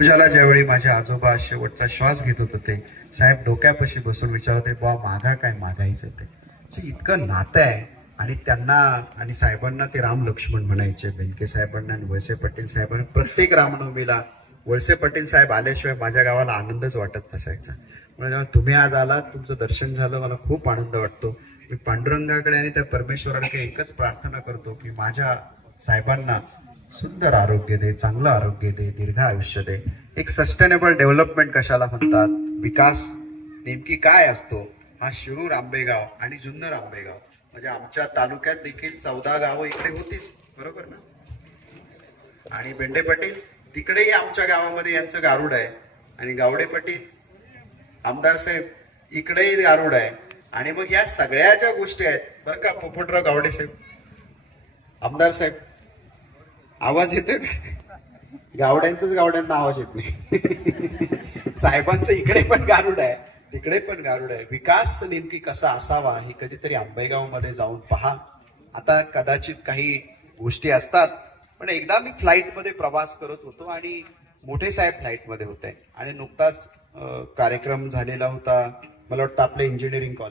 ज्याला ज्यावेळी माझे आजोबा शेवटचा श्वास घेत होते ते साहेब डोक्यापाशी बसून विचारते बा मागा काय? मागायचं ते. इतकं नातं आहे आणि त्यांना आणि साहेबांना ते राम लक्ष्मण म्हणायचे बेनके साहेबांना आणि वळसे पाटील साहेबांना प्रत्येक रामनवमीला वळसे पाटील साहेब आल्याशिवाय माझ्या गावाला आनंदच वाटत नसायचा. म्हणजे तुम्ही आज आलात तुमचं दर्शन झालं मला खूप आनंद वाटतो. मी पांडुरंगाकडे आणि त्या परमेश्वराकडे एकच प्रार्थना करतो की माझ्या साहेबांना सुंदर आरोग्य दे चांगलं आरोग्य दे दीर्घ आयुष्य दे. एक सस्टेनेबल डेव्हलपमेंट कशाला म्हणतात? विकास नेमकी काय असतो? हा शिरूर आंबेगाव आणि जुन्नर आंबेगाव. म्हणजे आमच्या तालुक्यात देखील चौदा गावं इकडे होतीच बरोबर ना? आणि बेंडे पाटील तिकडेही आमच्या गावामध्ये यांचं गारुड आहे. आणि गावडे पाटील आमदार साहेब इकडेही गारुड आहे. आणि मग या सगळ्या ज्या गोष्टी आहेत बरं का पोपटराव गावडे साहेब आमदार साहेब आवाज येतोय का? गावड्यांचाच गावड्यांना आवाज येत नाही. साहेबांचं इकडे पण गारुड आहे तिकडे पण गारुड आहे. विकास नेमकी कसा असावा हे कधीतरी आंबेगावमध्ये जाऊन पहा. आता कदाचित काही गोष्टी असतात पण एकदा मी फ्लाईटमध्ये प्रवास करत होतो आणि मोठे साहेब फ्लाईटमध्ये होते. आणि नुकताच कार्यक्रम झालेला होता. मला वाटतं आपलं इंजिनिअरिंग कॉलेज